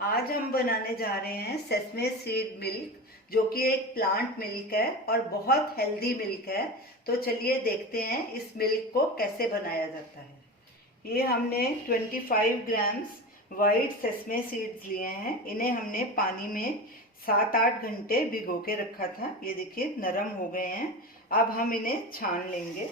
आज हम बनाने जा रहे हैं सेसमे सीड मिल्क, जो कि एक प्लांट मिल्क है और बहुत हेल्दी मिल्क है। तो चलिए देखते हैं इस मिल्क को कैसे बनाया जाता है। ये हमने 25 ग्राम्स वाइट सेसमे सीड्स लिए हैं। इन्हें हमने पानी में 7-8 घंटे भिगो के रखा था। ये देखिए नरम हो गए हैं। अब हम इन्हें छान लेंगे।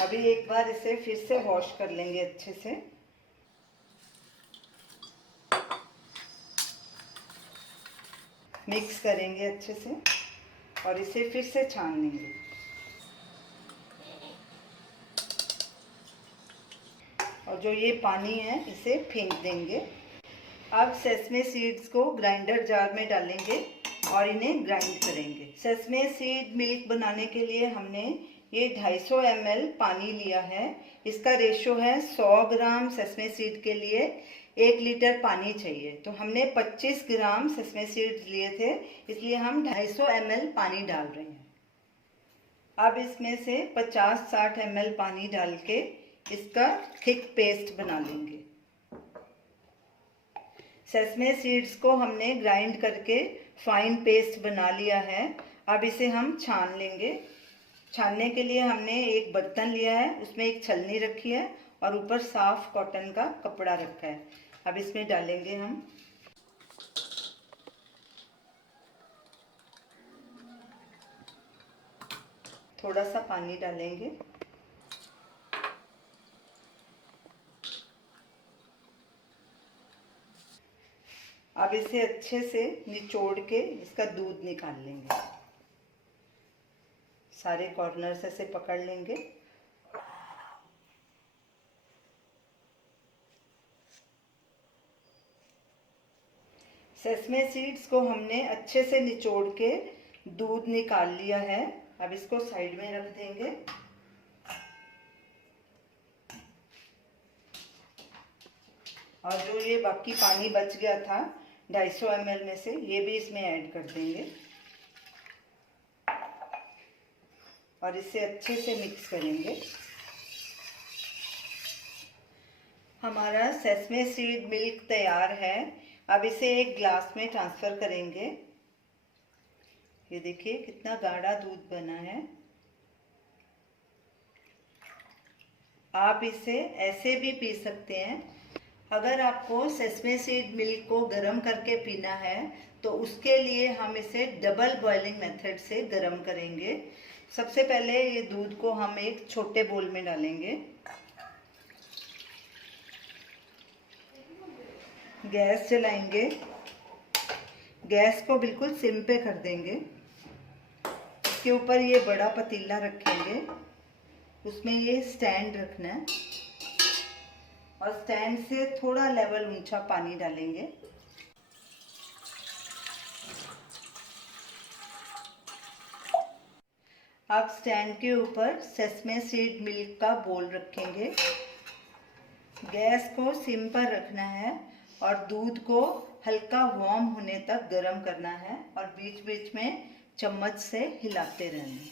अभी एक बार इसे फिर से वॉश कर लेंगे अच्छे से। मिक्स करेंगे अच्छे से और इसे फिर से छान लेंगे। और जो ये पानी है इसे फेंक देंगे। अब सेसमे सीड्स को ग्राइंडर जार में डालेंगे और इन्हें ग्राइंड करेंगे। सेसमे सीड मिल्क बनाने के लिए हमने ये 250 ml पानी लिया है। इसका रेशो है 100 ग्राम सेसमे सीड के लिए 1 लीटर पानी चाहिए। तो हमने 25 ग्राम सेसमे सीड्स लिए थे, इसलिए हम 250 ml पानी डाल रहे हैं। अब इसमें से 50-60 ml पानी डाल के इसका थिक पेस्ट बना लेंगे। सेसमे सीड्स को हमने ग्राइंड करके फाइन पेस्ट बना लिया है। अब इसे हम छान लेंगे। छानने के लिए हमने एक बर्तन लिया है, उसमें एक छलनी रखी है और ऊपर साफ कॉटन का कपड़ा रखा है। अब इसमें डालेंगे हम थोड़ा सा पानी डालेंगे। अब इसे अच्छे से निचोड़ के इसका दूध निकाल लेंगे। सारे कॉर्नर से ऐसे पकड़ लेंगे। सेसमे सीड्स को हमने अच्छे से निचोड़ के दूध निकाल लिया है। अब इसको साइड में रख देंगे। और जो ये बाकी पानी बच गया था 250 ml में से, ये भी इसमें ऐड कर देंगे और इसे अच्छे से मिक्स करेंगे। हमारा सेसमे सीड मिल्क तैयार है। अब इसे एक ग्लास में ट्रांसफ़र करेंगे। ये देखिए कितना गाढ़ा दूध बना है। आप इसे ऐसे भी पी सकते हैं। अगर आपको सेसमे सीड मिल्क को गर्म करके पीना है तो उसके लिए हम इसे डबल बॉइलिंग मेथड से गर्म करेंगे। सबसे पहले ये दूध को हम एक छोटे बोल में डालेंगे। गैस जलाएंगे। गैस को बिल्कुल सिम पे कर देंगे। इसके ऊपर ये बड़ा पतीला रखेंगे, उसमें ये स्टैंड रखना है और स्टैंड से थोड़ा लेवल ऊंचा पानी डालेंगे। अब स्टैंड के ऊपर सेसमे सीड मिल्क का बोल रखेंगे। गैस को सिम पर रखना है और दूध को हल्का वार्म होने तक गर्म करना है और बीच बीच में चम्मच से हिलाते रहना।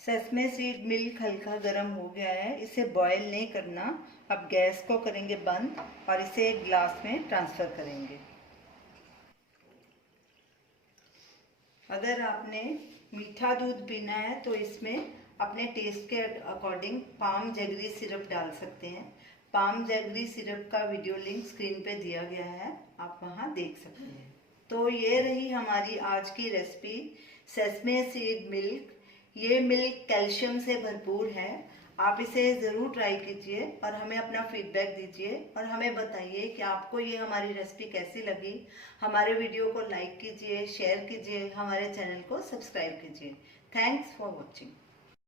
सेसमे सीड मिल्क हल्का गर्म हो गया है, इसे बॉयल नहीं करना। अब गैस को करेंगे बंद और इसे एक ग्लास में ट्रांसफ़र करेंगे। अगर आपने मीठा दूध पीना है तो इसमें अपने टेस्ट के अकॉर्डिंग पाम जैगरी सिरप डाल सकते हैं। पाम जैगरी सिरप का वीडियो लिंक स्क्रीन पे दिया गया है, आप वहाँ देख सकते हैं। तो ये रही हमारी आज की रेसिपी, सेसमे सीड मिल्क। ये मिल्क कैल्शियम से भरपूर है। आप इसे ज़रूर ट्राई कीजिए और हमें अपना फीडबैक दीजिए और हमें बताइए कि आपको ये हमारी रेसिपी कैसी लगी। हमारे वीडियो को लाइक कीजिए, शेयर कीजिए, हमारे चैनल को सब्सक्राइब कीजिए। Thanks for watching.